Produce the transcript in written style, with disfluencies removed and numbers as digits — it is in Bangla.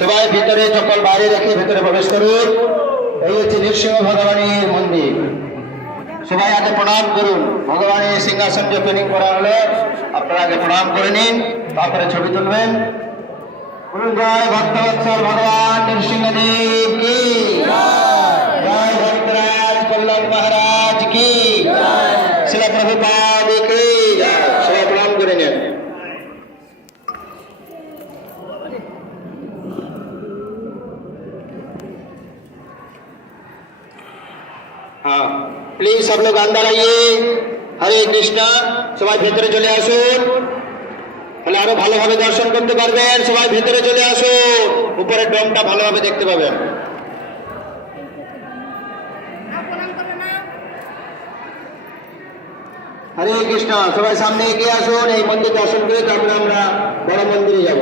সবাই ভিতরে চপ্পল বাইরে রেখে ভিতরে প্রবেশ করুন। এই হচ্ছে নৃসিংহ ভগবানের মন্দির। সবাই আগে প্রণাম করুন। ভগবানের সিংহাসন যে ওপেনিং করা হলো, আপনারা আগে প্রণাম করে নিন, তারপরে ছবি তুলবেন। বলুন জয় ভক্তবৎসল ভগবান নৃসিংহদেব কি জয়, ভক্তরাজ কল্যাণ মহারাজ কি শিলা প্রভুপাদ কি জয়। সবাই প্রণাম করে নেন। हाँ प्लीज सब लोग अंदर आइए। हरे कृष्णा। সবাই ভেতরে চলে আসুন, তাহলে আরো ভালোভাবে দর্শন করতে পারবেন। সবাই ভেতরে চলে আসুন, উপরের ডোমটা ভালোভাবে দেখতে পাবেন। হরে কৃষ্ণ। সবাই সামনে এগিয়ে আসুন, এই মন্দির দর্শন করে তারপরে আমরা বড় মন্দিরে যাব।